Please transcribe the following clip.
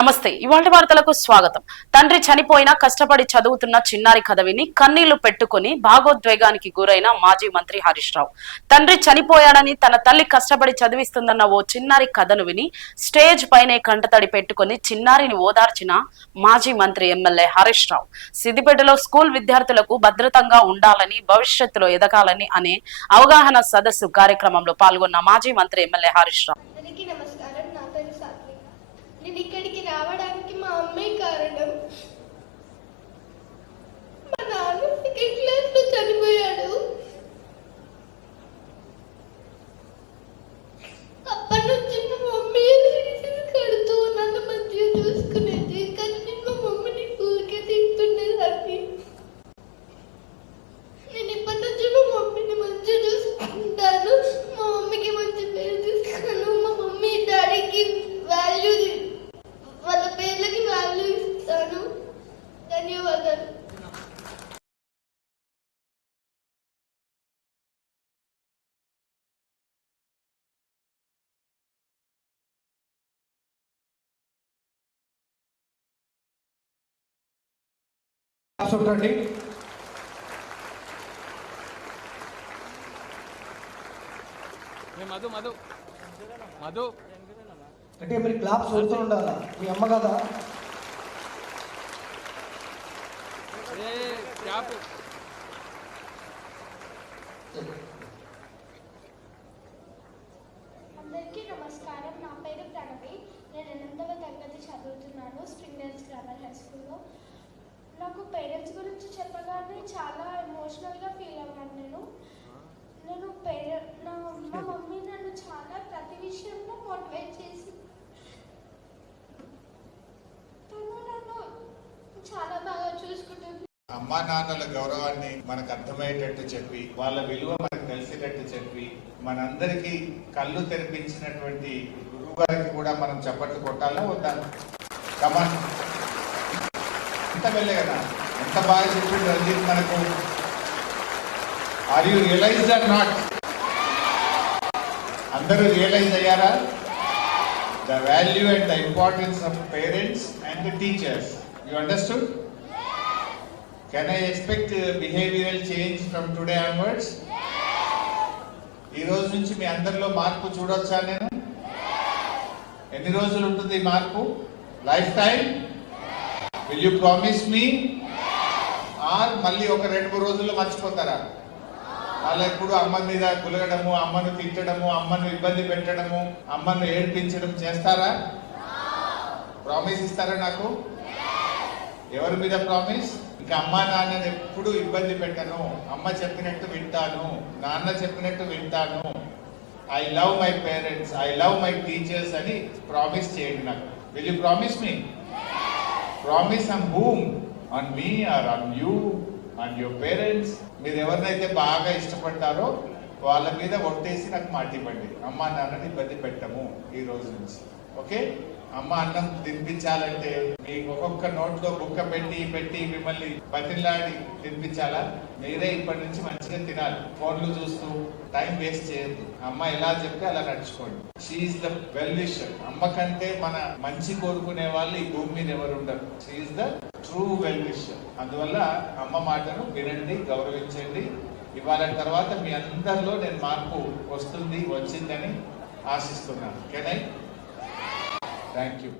నమస్తే. ఇవాళ వార్తలకు స్వాగతం. తండ్రి చనిపోయినా కష్టపడి చదువుతున్న చిన్నారి కథ విని కన్నీళ్లు పెట్టుకుని భాగోద్వేగానికి గురైన మాజీ మంత్రి హరీష్ రావు. తండ్రి చనిపోయాడని తన తల్లి కష్టపడి చదివిస్తుందన్న ఓ చిన్నారి కథను విని స్టేజ్ పైనే కంటతడి పెట్టుకుని చిన్నారిని ఓదార్చిన మాజీ మంత్రి ఎమ్మెల్యే హరీష్ రావు. సిద్దిపేటలో స్కూల్ విద్యార్థులకు భద్రతంగా ఉండాలని, భవిష్యత్తులో ఎదగాలని అనే అవగాహన సదస్సు కార్యక్రమంలో పాల్గొన్న మాజీ మంత్రి ఎమ్మెల్యే హరీష్ రావు. నేను ఇక్కడికి రావడానికి మా అమ్మే కారణం. మా నాన్న సెకండ్ క్లాస్ లో చనిపోయాడు. అప్పటి నుంచి మా మమ్మీ కడుతూ నన్ను మంచిగా చూసుకునేది, కానీ నేను మా మమ్మీని ఊరికే తింటుండేదాన్ని. నేను ఇప్పటి నుంచి మా మమ్మీని మంచిగా చూసుకుంటాను, మా మమ్మీకి మంచి పేరు తీసుకున్నాను, మా మమ్మీ డాడీకి వాల్యూ, వాళ్ళ పేర్లకి వాల్యూ ఇస్తాను. ధన్యవాదాలు. మధు మధు మధు అంటే మీరు క్లాప్స్ కొడుతూ ఉండాలా? మీ అమ్మ కదా అందరికీ నమస్కారం. నా పేరు ప్రణవి. నేను 8వ తరగతి చదువుతున్నాను స్ప్రింగ్ డేల్స్ గ్రామర్ హై స్కూల్లో. నాకు పేరెంట్స్ గురించి చెప్పగానే చాలా ఎమోషనల్గా ఫీల్ అయ్యాను. మా మమ్మీ నన్ను చాలా ప్రతి విషయంలో మోటివేట్ చేసి చాలా బాగా చూసుకుంటుంది. అమ్మా నాన్నల గౌరవాన్ని మనకు అర్థమయ్యేటట్టు చెప్పి, వాళ్ళ విలువ మనకు తెలిసేటట్టు చెప్పి, మనందరికీ కళ్ళు తెరిపించినటువంటి గురువు గారికి కూడా మనం చప్పట్లు కొట్టాలా వద్దా? కమాన్, ఎంత వెళ్ళే కదా, ఎంత బాగా చెప్పింది రంజిత్ మనకు. Are you realized or not? అందరూ రియలైజ్ అయ్యారా? The value and the importance of parents and the teachers. You understood? Can I expect behavioral change from today onwards? ఈ రోజు నుంచి మీ అందరిలో మార్పు చూడొచ్చా నేను? ఎన్ని రోజులు ఉంటుంది ఈ మార్పు? Life time? Will you promise me? Or మళ్ళీ ఒక 2-3 రోజుల్లో మర్చిపోతారా? అలా ఎప్పుడు అమ్మ మీద గులగడము, అమ్మను తిట్టడము, అమ్మను ఇబ్బంది పెట్టడము, అమ్మను ఏడ్పించడం చేస్తారా? ప్రామిస్ ఇస్తారా నాకు? ఎవరి మీద ప్రామిస్? ఇంకా అమ్మా నాన్నని ఎప్పుడు ఇబ్బంది పెట్టను, అమ్మ చెప్పినట్టు వింటాను, నాన్న చెప్పినట్టు వింటాను, I love my parents, I love my teachers అని ప్రామిస్ చేయండి నాకు. Will you promise me? Promise on whom? On me or on you, on your parents? మీరు ఎవరినైతే బాగా ఇష్టపడతారో వాళ్ళ మీద ఒట్టేసి నాకు మాట ఇవ్వండి, అమ్మా నాన్నని ఇబ్బంది పెట్టము ఈ రోజు నుంచి. ఓకే? అమ్మ అన్నం తినిపించాలంటే మీకు ఒక్కొక్క నోట్లో బుక్క పెట్టి మిమ్మల్ని బతిలాడి తినిపించాలా? మీరే ఇప్పటి నుంచి మంచిగా తినాలి. ఫోన్లు చూస్తూ టైం వేస్ట్ చేయద్దు. అమ్మ ఎలా చెప్తే అలా నడుచుకోండి. She is the well wisher. అమ్మ కంటే మన మంచి కోరుకునే వాళ్ళు ఈ భూమి మీద ఎవరు ఉండరు. She's the true well wisher. అందువల్ల అమ్మ మాటను వినండి, గౌరవించండి. ఇవాళ తర్వాత మీ అందరిలో నేను మార్పు వచ్చిందని ఆశిస్తున్నాను. Can I? Thank you.